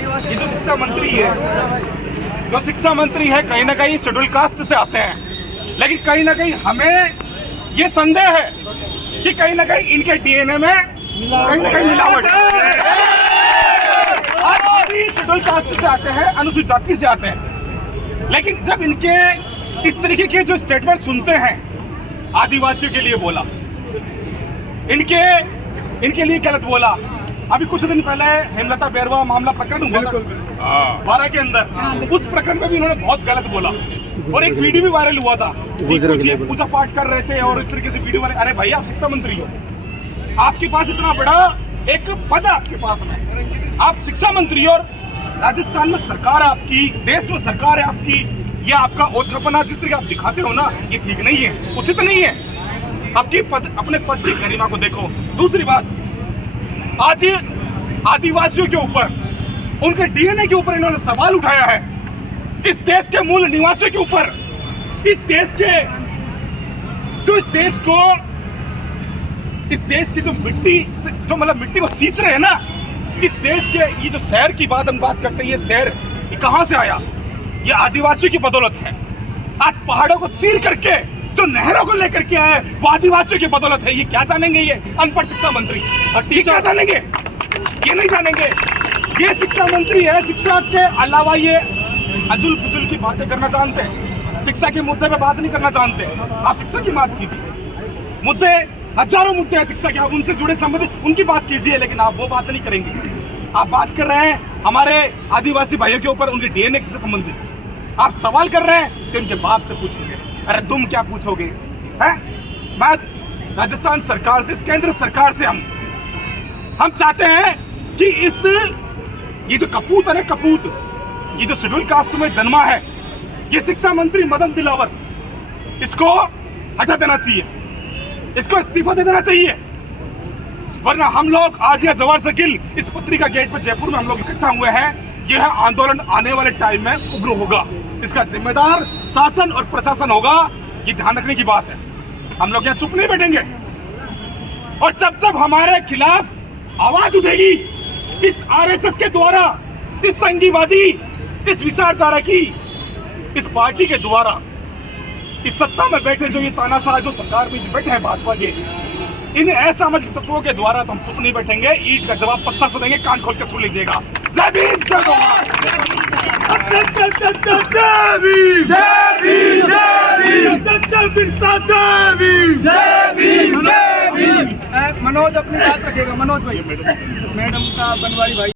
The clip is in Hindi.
ये जो शिक्षा मंत्री है कहीं ना कहीं शेड्यूल कास्ट से आते हैं, लेकिन कहीं ना कहीं हमें ये संदेह है कि कहीं ना कहीं इनके डीएनए में कहीं ना कहीं मिलावट है। शेड्यूल कास्ट से आते हैं, अनुसूचित जाति से आते हैं, लेकिन जब इनके इस तरीके के जो स्टेटमेंट सुनते हैं, आदिवासियों के लिए बोला, इनके लिए गलत बोला। अभी कुछ दिन पहले हेमलता बैरवा मामला प्रकरण हुआ था 12 के अंदर, उस प्रकरण में भी इन्होंने बहुत गलत बोला और एक वीडियो भी वायरल हुआ था। पूजा पाठ कर रहे थे और इस तरीके से वीडियो वायरल। अरे भाई, आप शिक्षा मंत्री हो, आपके पास इतना बड़ा एक पद है आपके पास में, आप शिक्षा मंत्री और राजस्थान में सरकार आपकी, देश में सरकार है आपकी, ये आपका ओछापना जिस तरह आप दिखाते हो ना, ये ठीक नहीं है, उचित नहीं है। अपने पद की गरिमा को देखो। दूसरी बात, आज आदिवासियों के ऊपर, उनके डीएनए के ऊपर इन्होंने सवाल उठाया है। इस देश के मूल निवासियों के ऊपर, इस देश की जो मिट्टी, जो मतलब मिट्टी को सींच रहे हैं ना, इस देश के, ये जो शहर की बात हम बात करते हैं, ये शहर ये कहां से आया? ये आदिवासियों की बदौलत है। आज पहाड़ों को चीर करके जो नहरों को लेकर के आए, वो आदिवासियों की बदौलत है। ये क्या जानेंगे ये अनपढ़ शिक्षा मंत्री? ये क्या जानेंगे? ये नहीं जानेंगे। ये शिक्षा मंत्री है, शिक्षा के अलावा ये अजुल फजुल की बातें करना जानते हैं, शिक्षा के मुद्दे पे बात नहीं करना जानते। आप शिक्षा की बात कीजिए, मुद्दे हजारों मुद्दे हैं शिक्षा के, आप उनसे जुड़े संबंधित उनकी बात कीजिए, लेकिन आप वो बात नहीं करेंगे। आप बात कर रहे हैं हमारे आदिवासी भाइयों के ऊपर, उनके डीएनए से संबंधित आप सवाल कर रहे हैं, तो उनके बाप से पूछिए। अरे तुम क्या पूछोगे? हैं? मैं राजस्थान सरकार से, इस केंद्र सरकार से हम चाहते हैं कि ये जो कपूत है ना, कपूत, ये जो शेड्यूल कास्ट में जन्मा है, ये शिक्षा मंत्री मदन दिलावर, इसको हटा देना चाहिए, इसको इस्तीफा दे देना चाहिए, वरना हम लोग आज या जवाहर सर्किल इस पत्रिका गेट पर जयपुर में हम लोग इकट्ठा हुए हैं। यह आंदोलन आने वाले टाइम में उग्र होगा, इसका जिम्मेदार शासन और प्रशासन होगा, ये ध्यान रखने की बात है। हम लोग यहाँ चुप नहीं बैठेंगे, और जब हमारे खिलाफ आवाज उठेगी इस आरएसएस के द्वारा, इस संघीवादी, इस विचारधारा की, इस पार्टी के द्वारा, इस सत्ता में बैठे जो ये तानाशाह जो सरकार में बैठे हैं भाजपा के, इन असामाजिक तत्वों के द्वारा तो हम चुप नहीं बैठेंगे। ईंट का जवाब पत्थर से देंगे, कान खोल के सुन लीजिएगा। जय भीम, जय जोहार। मनोज अपनी बात रखेगा। मनोज भाई, मैडम का बनवारी भाई।